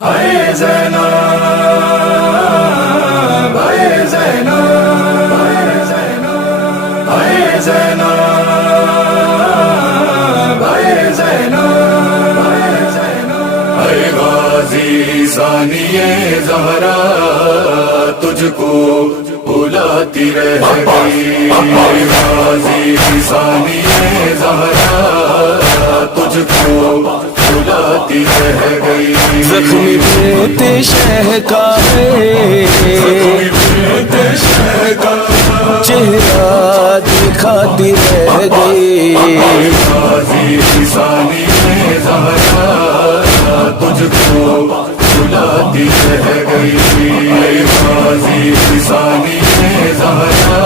اے زینب اے زینب اے زینب اے زینب اے زینب اے غازی ثانی زہرا تجھ کو بلاتی رہ گئی، غازی ثانی زہرا تجھ کو بلاتی رہ گئی، زخمی پیت شہ کا ہے چہرہ دکھاتی رہ گئی، غازی ثانی زہرا تجھ کو بلاتی رہ گئی، غازی ثانی زہرا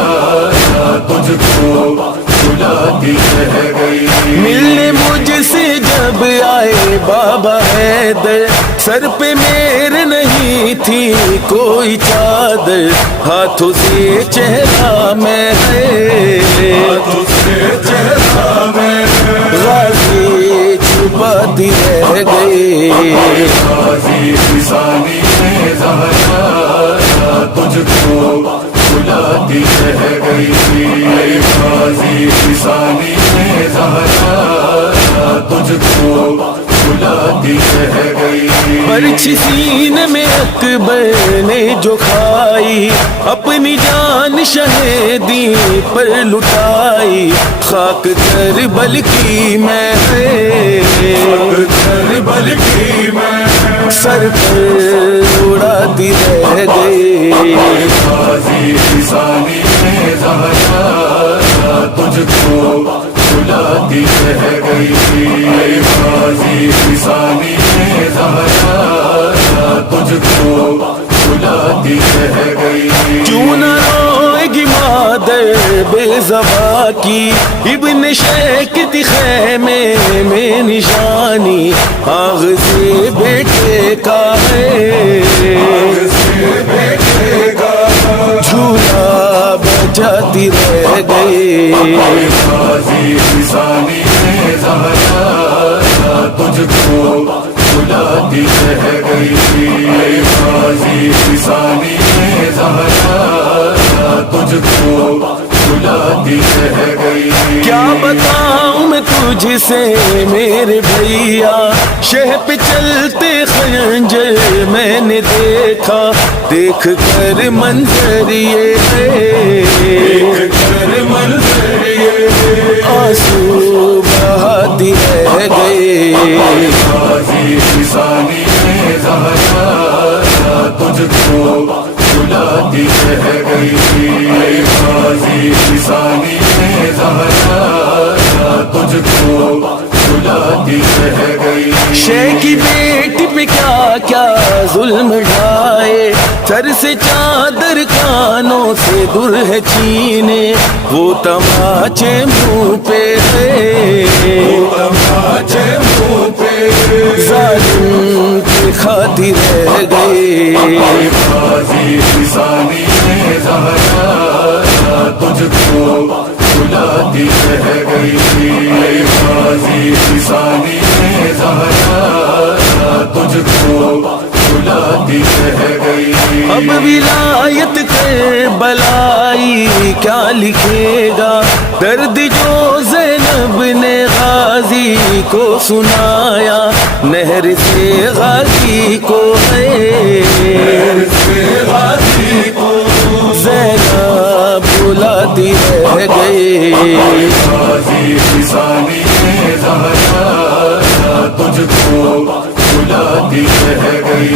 تجھ کو بلاتی رہ گئی، ملنے مجھ سے جب آئے بابا حیدر، سر پہ میرے نہیں تھی کوئی چادر، ہاتھوں سے چہرہ میں ہے غازی چھپاتی رہ گئی، غازی ثانی زہرا تجھ کو بلاتی رہ گئی، غازی ثانی زہرا تجھ کو بلاتی رہ گئی، برچھی سینے میں اکبر نے جو کھائی، اپنی جان شہیدی پر لٹائی، خاک کربل کی میں ہے سر پر اڑاتی رہ گئی، غازی ثانی زہرا تجھ کو بلاتی رہ گئی، غازی ثانی زہرا تجھ کو بلاتی رہ گئی، کیوں نہ روئے گی مادر بے زباں کی، ابن شیخ خیمے میں نشانی، آغ سے بیٹے کا ہے جھولا بجاتی رہ گئی، غازی ثانی زہرا تجھ کو بلاتی رہ گئی، غازی ثانی زہرا تجھ کو بلاتی رہ گئی، کیا بتاؤں میں تجھ سے میرے بھیا، شہ پہ چلتے خنجر میں نے دیکھا، دیکھ کر منظر یہ ہے آنسو بہاتی رہ گئی، غازی ثانی زہرا تجھ کو بلاتی رہ گئی، غازی ثانی زہرا تجھ کو بلاتی رہ گئی، شے کی بیٹی پہ کیا کیا ظلم ڈھائے، سر سے چادر کانوں سے در ہے چھینے، وہ تماچے منہ پہ ہے ظالم کی کھاتی رہ گئی، غازی ثانی زہرا تجھ کو بلاتی رہ گئی، غازی ثانی زہرا تجھ کو بلاتی رہ گئی، اب ولایت کربلائی کیا لکھے گا، درد جو زینب نے غازی کو سنایا، نہر سے غازی کو ہے زینب بلاتی رہ گئی، غازی ثانی زہرا تجھ کو بلاتی رہ گئی،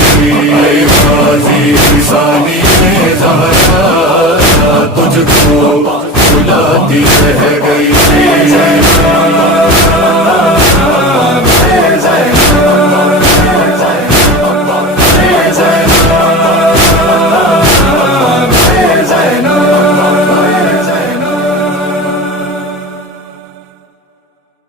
غازی ثانی زہرا تجھ کو بلاتی رہ گئی،